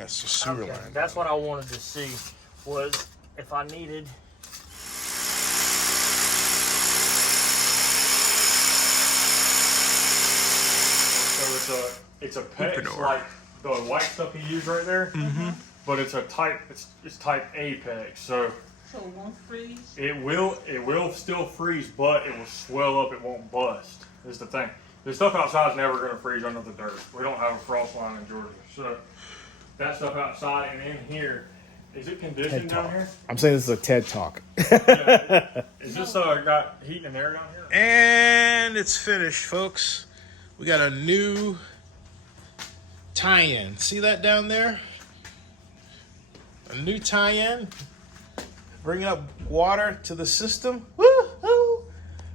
That's the sewer Okay, line. that's what I wanted to see, was if I needed. So it's a pet. It's like the white stuff you use right there, but it's a type. It's type A peg. So it won't freeze? It will still freeze, but it will swell up. It won't bust. Is the thing. The stuff outside is never going to freeze under the dirt. We don't have a frost line in Georgia, so that stuff outside and in here. Is it conditioned down here? I'm saying this is a TED Talk. Yeah. Is this got heat and air down here? And it's finished, folks. We got a new tie-in. See that down there? A new tie-in. Bringing up water to the system. Woo-hoo!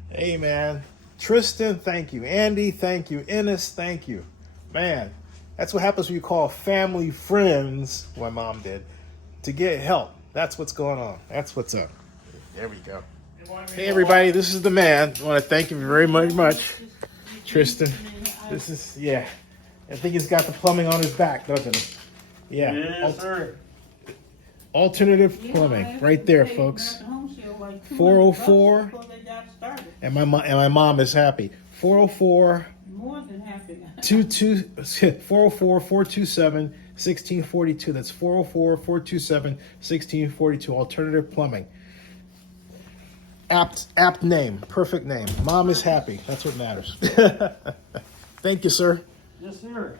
Hey, man. Tristan, thank you. Andy, thank you. Ennis, thank you. Man, that's what happens when you call family friends, my mom did, to get help. That's what's going on. That's what's up. There we go. Hey, everybody. This is the man. I want to thank you very much. Tristan. This is, yeah. I think he's got the plumbing on his back, doesn't he? Yeah. Yes, sir. Alternative plumbing. Right there, folks. 404. And my mom is happy. 404. More than happy. 404-427-1642. That's 404-427-1642. Alternative plumbing. Apt name. Perfect name. Mom is happy. That's what matters. Thank you, sir. Yes, sir.